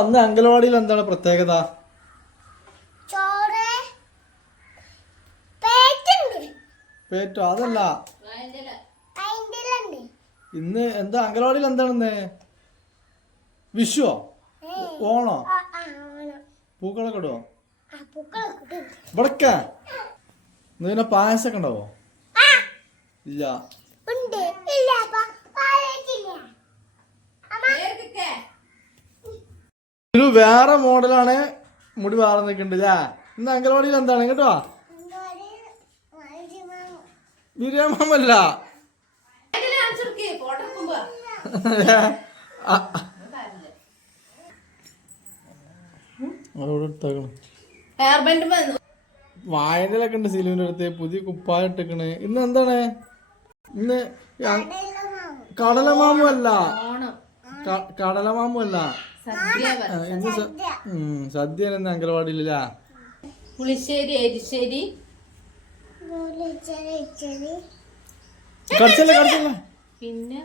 അന്ന് അംഗനവാടിയിൽ എന്താണ് പ്രത്യേകത? പേറ്റോ? അതല്ല, ഇന്ന് എന്താ അംഗനവാടിയിൽ എന്താണെന്ന്? വിഷുവോ? ഓണോ? പൂക്കളൊക്കെ ഇടുവോ? ഇവിടൊക്കെ ഇന്ന് പായസൊക്കെ ഉണ്ടാവോ? ഇല്ല. ഇത് വേറെ മോഡലാണ്. മുടി വേറെ നിൽക്കുന്നുണ്ട്. ഇന്ന് അംഗനവാടിയിൽ എന്താണ് കേട്ടോ? ബിരിയാമല്ല. വായനയിലൊക്കെ ഉണ്ട് സിലുവിന്റെ അടുത്ത്. പുതിയ കുപ്പായ ഇട്ടിക്കണ്. ഇന്ന് എന്താണ്? ഇന്ന് കടലമാമു അല്ല, കടലമാമു അല്ല, ഇന്ന് സദ്യ ഇന്ന് അംഗനവാടിയില്ല. പുളിശ്ശേരി, എരിശ്ശേരി, കടിച്ചല്ലേ പിന്നെ